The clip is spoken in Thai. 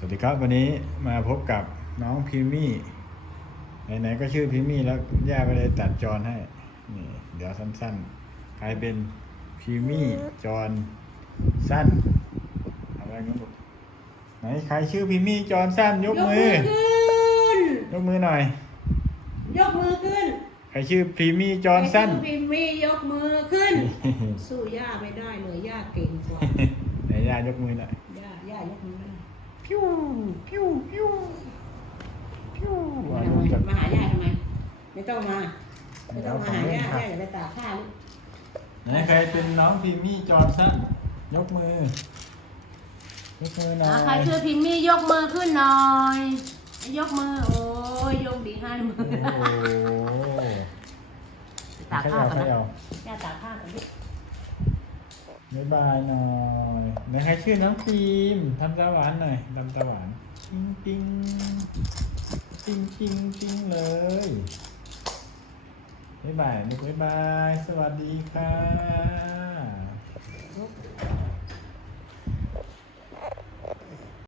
สวัสดีครับวันนี้มาพบกับน้องพิมมี่ไหนๆก็ชื่อพิมมี่แล้วย่าไปเลยตัดจรให้นี่เดี๋ยวสั้นๆกลายเป็นพิมมี่จรสั้นอะไรกันลูกไหนใครชื่อพิมมี่จรสั้นยกมือ ขึ้น ยกมือหน่อย ยกมือขึ้นใครชื่อพิมมี่จรสั้น ไอ้ชื่อพิมมี่ยกมือขึ้น สู้ย่าไม่ได้เลยย่าเก่งกว่าไหนย่ายกมือหน่อยย่าย่ายกมือไม่ได้ พิ้วพิ้วพิ้วพิ้วมาอะทำดูไมจากมาหาย่าทำไม ไม่ต้องมา ไม่ต้องมาหาย่าครับย่าอย่าไปตากผ้าลูกไหนใครเป็นน้องพิมมี่จอร์นสันยกมือยกมือหน่ออะยใครชื่อพิมมี่ยกมือขึ้นหน่อย ยกมือ โอ้ยยกดีให้มือโอ้โหตากผ้าก่อนใครนะเอาย่าตากผ้าก่อนดิ บายบายหน่อยไหนใครชื่อน้องพิมทำตาหวานหน่อยทำตาหวานปิ้งปิ้งปิ้งปิ้งปิ้งเลยบายบายลูกบายบาย สวัสดีค่ะ